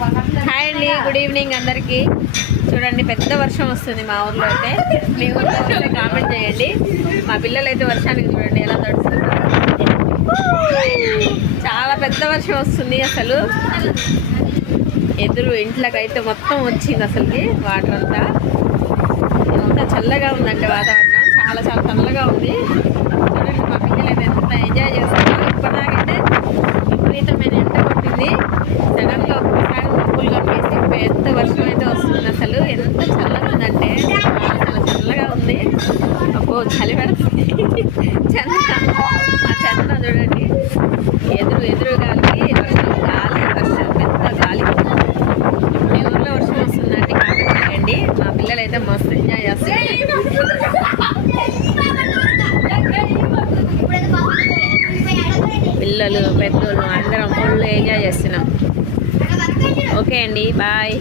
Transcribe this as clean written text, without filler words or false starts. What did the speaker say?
Hi అండి, good evening అందరికీ. చూడండి, పెద్ద వర్షం వస్తుంది మా ఊర్లో అయితే. మీ ఊర్లో వస్తే కామెంట్ చేయండి. మా పిల్లలు అయితే వర్షానికి చూడండి ఎలా తడుస్తున్నారు. చాలా పెద్ద వర్షం వస్తుంది. అసలు ఎదురు ఇంట్లోకైతే మొత్తం వచ్చింది అసలుకి వాటర్ అంతా. ఎంత చల్లగా ఉందంటే వాతావరణం, చాలా చాలా చల్లగా ఉంది. చూడండి, మా పిల్లలు అయితే ఎంత ఎంజాయ్ చేస్తారో. ఇప్పటిదాకైతే విపరీతమైన ఎండ కొట్టింది. సడన్గా ఒక్కసారి మబ్బులు కప్పేసి పెద్ద వర్షం అయితే వస్తుంది. అసలు ఎంత చల్లగా ఉందంటే చాలా చాలా చల్లగా ఉంది. అబ్బో, చలి పెడుతుంది. చందన, మా చందన చూడండి, ఎదురు గాలికి వర్షం, వర్షం పెద్ద గాలి. మీ ఊర్లో వర్షం వస్తుందండి, కామెంట్ చేయండి. మా పిల్లలు అయితే మస్తు ఎంజాయ్ చేస్తారు. పిల్లలు పెద్దోళ్ళు అందరం ఫుల్ ఎంజాయ్ చేస్తున్నాం. ఓకే అండి, బాయ్.